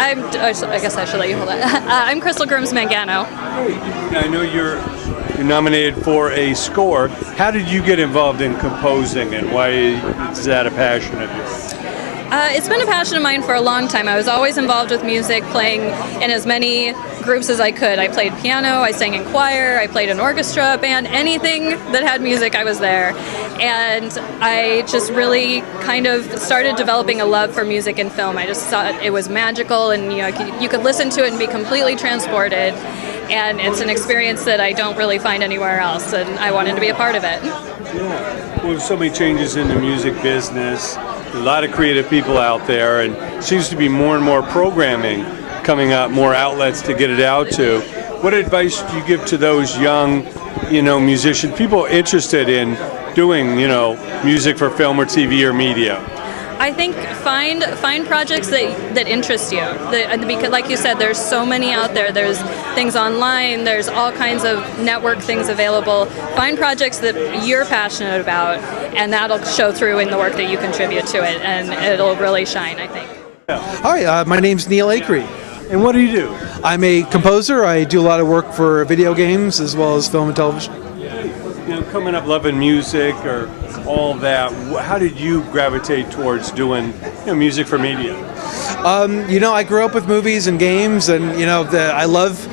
I guess I should let you hold that. I'm Christal Mangano. I know you're nominated for a score. How did you get involved in composing, and why is that a passion of yours? It's been a passion of mine for a long time. I was always involved with music, playing in as many groups as I could. I played piano, I sang in choir, I played in orchestra, band, anything that had music, I was there. And I just really kind of started developing a love for music and film. I just thought it was magical, and you could listen to it and be completely transported. And it's an experience that I don't really find anywhere else, and I wanted to be a part of it. Yeah. Well, so many changes in the music business, a lot of creative people out there, and seems to be more and more programming coming up, more outlets to get it out to. What advice do you give to those young, musicians, people interested in doing, music for film or TV or media? I think find projects that interest you. Because, like you said, there's so many out there. There's things online. There's all kinds of network things available. Find projects that you're passionate about, and that'll show through in the work that you contribute to it, and it'll really shine, I think. Hi, my name's Neil Achory. And what do you do? I'm a composer. I do a lot of work for video games as well as film and television. Coming up loving music or all that, how did you gravitate towards doing music for media? I grew up with movies and games, and I love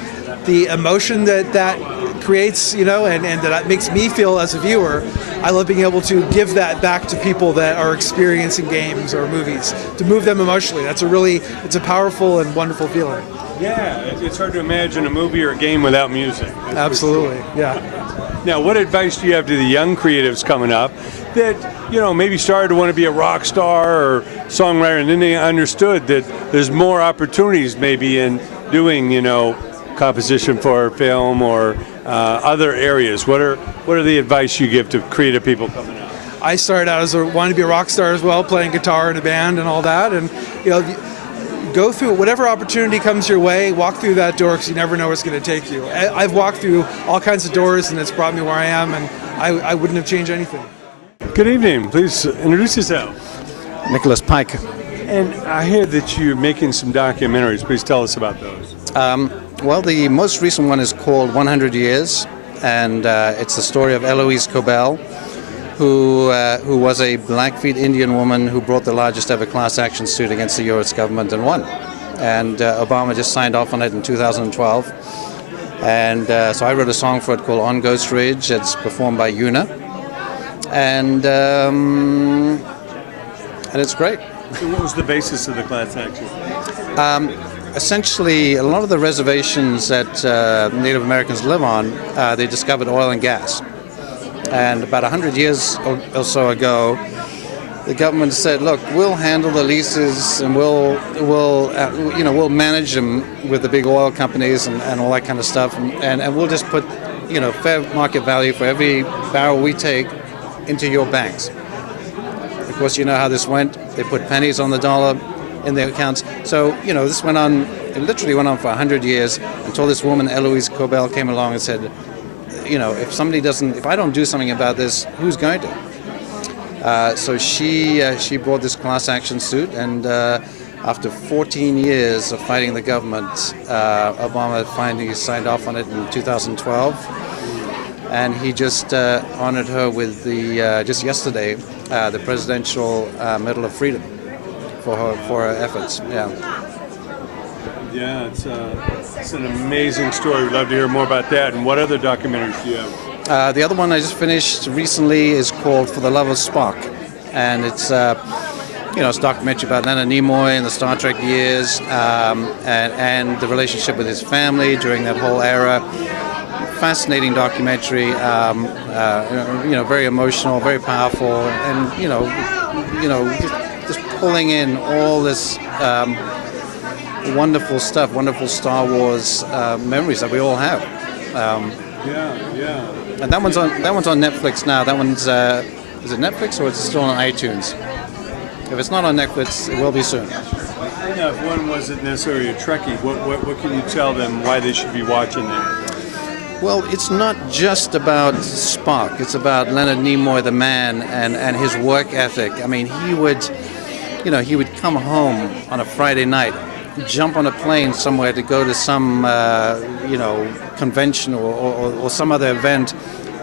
the emotion that creates, and that makes me feel as a viewer. I love being able to give that back to people that are experiencing games or movies, to move them emotionally. It's a powerful and wonderful feeling. Yeah, it's hard to imagine a movie or a game without music. Absolutely, yeah. Now, what advice do you have to the young creatives coming up that, maybe started to want to be a rock star or songwriter, and then they understood that there's more opportunities maybe in doing, composition for film or other areas? What are the advice you give to creative people coming up? I started out as wanting to be a rock star as well, playing guitar in a band and all that, and go through whatever opportunity comes your way. Walk through that door, because you never know where it's going to take you. I've walked through all kinds of doors, and it's brought me where I am, and I wouldn't have changed anything. Good evening. Please introduce yourself. Nicholas Pike. And I hear that you're making some documentaries. Please tell us about those. Well, the most recent one is called 100 Years, and it's the story of Eloise Cobell, who was a Blackfeet Indian woman who brought the largest ever class action suit against the U.S. government and won. And Obama just signed off on it in 2012. And so I wrote a song for it called On Ghost Ridge. It's performed by Una. And it's great. So what was the basis of the class action? Essentially, a lot of the reservations that Native Americans live on, they discovered oil and gas. And about 100 years or so ago, the government said, "Look, we'll handle the leases, and we'll manage them with the big oil companies and all that kind of stuff, and we'll just put, fair market value for every barrel we take into your banks." Of course, you know how this went. They put pennies on the dollar in their accounts. So, this went on. It literally went on for 100 years until this woman, Eloise Cobell, came along and said, if I don't do something about this, who's going to? So she brought this class action suit, and after 14 years of fighting the government, Obama finally signed off on it in 2012, and he just honored her with just yesterday the Presidential Medal of Freedom for her efforts. Yeah, it's an amazing story. We'd love to hear more about that. And what other documentaries do you have? The other one I just finished recently is called For the Love of Spock, and it's it's a documentary about Leonard Nimoy in the Star Trek years, and the relationship with his family during that whole era. Fascinating documentary, very emotional, very powerful, and just pulling in all this. Wonderful stuff, wonderful Star Wars memories that we all have. And that one's on Netflix now. That one's is it Netflix or is it still on iTunes? If it's not on Netflix, it will be soon. Now, if one wasn't necessarily a Trekkie, what can you tell them why they should be watching that? Well, it's not just about Spock. It's about Leonard Nimoy, the man, and his work ethic. I mean, he would come home on a Friday night jump on a plane somewhere to go to some, convention or some other event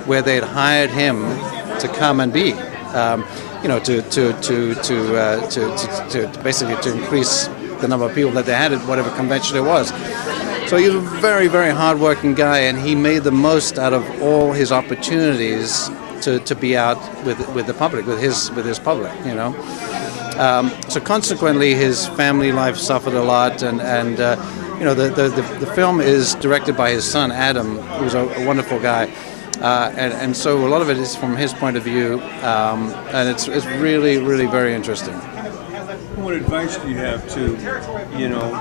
where they'd hired him to come and be, to basically to increase the number of people that they had at whatever convention it was. So he was a very, very hard-working guy, and he made the most out of all his opportunities to be out with the public, with his public, So consequently, his family life suffered a lot, and the film is directed by his son Adam, who's a wonderful guy, and so a lot of it is from his point of view, and it's really, really very interesting. What advice do you have to,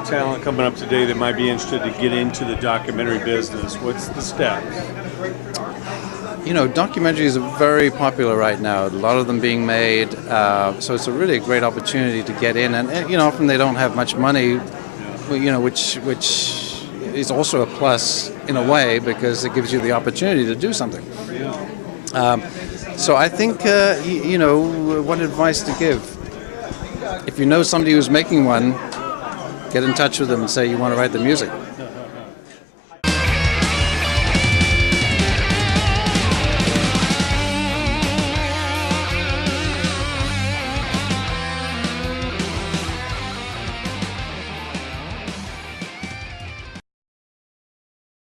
talent coming up today that might be interested to get into the documentary business? What's the steps? Documentaries are very popular right now. A lot of them being made, so it's a really great opportunity to get in. And often they don't have much money, which is also a plus in a way because it gives you the opportunity to do something. So I think, what advice to give? If you know somebody who's making one, get in touch with them and say you want to write the music.